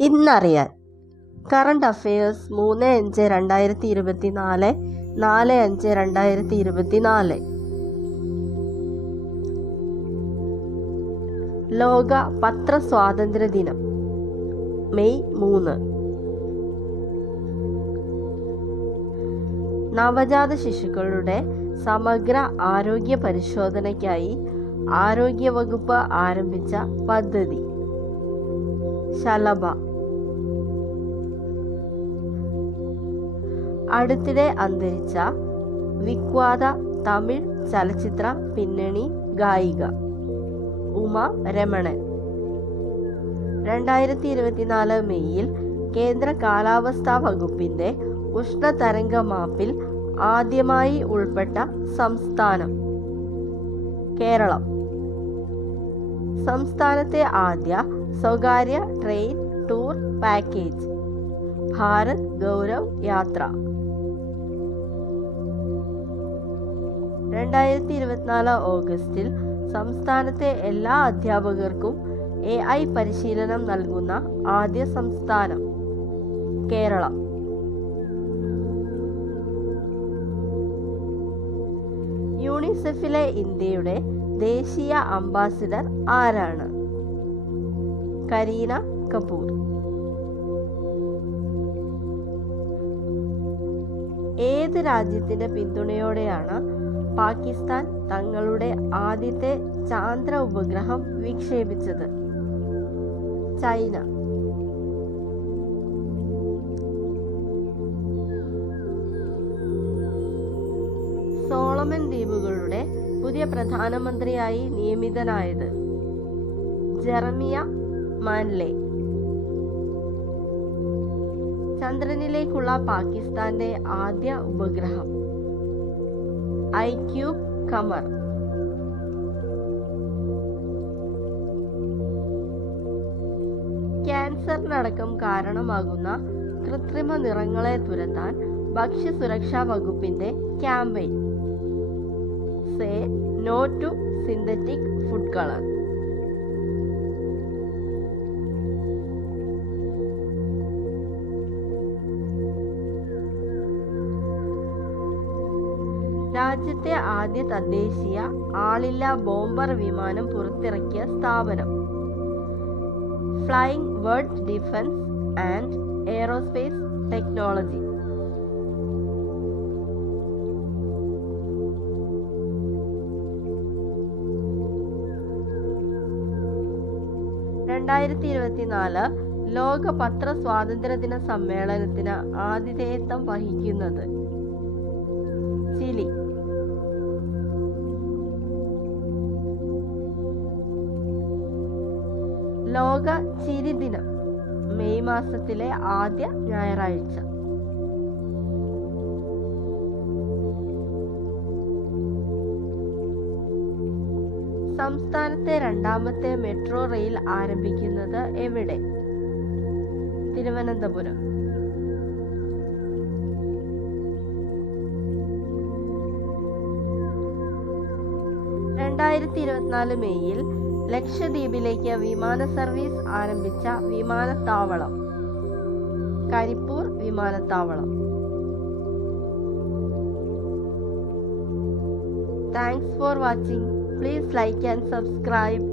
ഇന്നറിയാൻ current affairs 3/5/2024, 4/5/2024. ലോക പത്രസ്വാതന്ത്ര്യ ദിനം May 3. നവജാത ശിശുക്കളുടെ സമഗ്ര ആരോഗ്യ പരിശോധനയ്ക്കായി ആരോഗ്യവകുപ്പ് ആരംഭിച്ച പദ്ധതി. ശലഭ. അടുത്തിടെ അന്തരിച്ച വിഖ്യാത തമിഴ് ചലച്ചിത്ര പിന്നണി ഗായിക ഉമ രമണൻ. 2024 മെയ്യിൽ കേന്ദ്ര കാലാവസ്ഥാ വകുപ്പിന്റെ ഉഷ്ണതരംഗ മാപ്പിൽ ആദ്യമായി ഉൾപ്പെട്ട സംസ്ഥാനം കേരളം. സംസ്ഥാനത്തെ ആദ്യ സ്വകാര്യ train tour package Bharat Gaurav യാത്ര. 2024 ഓഗസ്റ്റിൽ സംസ്ഥാനത്തെ എല്ലാ അധ്യാപകർക്കും AI പരിശീലനം നൽകുന്ന ആദ്യ സംസ്ഥാനം കേരളം. യൂണിസെഫിലെ ഇന്ത്യയുടെ ദേശീയ അംബാസിഡർ ആരാണ്? കരീന കപൂർ. ഏത് രാജ്യത്തിന്റെ പിന്തുണയോടെയാണ് പാകിസ്ഥാൻ തങ്ങളുടെ ആദ്യത്തെ ചാന്ദ്ര ഉപഗ്രഹം വിക്ഷേപിച്ചത്? ചൈന. സോളമൻ ദ്വീപുകളുടെ പുതിയ പ്രധാനമന്ത്രിയായി നിയമിതനായത് ജെറമിയ മാൻലെ. ചന്ദ്രനിലേക്കുള്ള പാകിസ്ഥാന്റെ ആദ്യ ഉപഗ്രഹം ഐക്യൂബ് ഖമർ. ക്യാൻസറിനടക്കം കാരണമാകുന്ന കൃത്രിമ നിറങ്ങളെ തുരത്താൻ ഭക്ഷ്യസുരക്ഷാ വകുപ്പിന്റെ campaign say no to synthetic food colour. രാജ്യത്തെ ആദ്യ തദ്ദേശീയ ആളില്ലാ ബോംബർ വിമാനം പുറത്തിറക്കിയ സ്ഥാപനം ഫ്ലൈയിങ് വേർഡ് ഡിഫൻസ് ആൻഡ് എയ്റോസ്പേസ് ടെക്നോളജി. ലോക പത്ര സ്വാതന്ത്ര്യദിന സമ്മേളനത്തിന് ആതിഥേയത്വം വഹിക്കുന്നത് ചിലി. ലോക ചിരി ദിനം മെയ് മാസത്തിലെ ആദ്യ ഞായറാഴ്ച. സംസ്ഥാനത്തെ രണ്ടാമത്തെ മെട്രോ റെയിൽ ആരംഭിക്കുന്നത് എവിടെ? തിരുവനന്തപുരം. മെയ്യിൽ ലക്ഷദ്വീപിലേക്ക് വിമാന സർവീസ് ആരംഭിച്ച വിമാനത്താവളം കരിപ്പൂർ വിമാനത്താവളം. Thanks for watching. Please like and subscribe.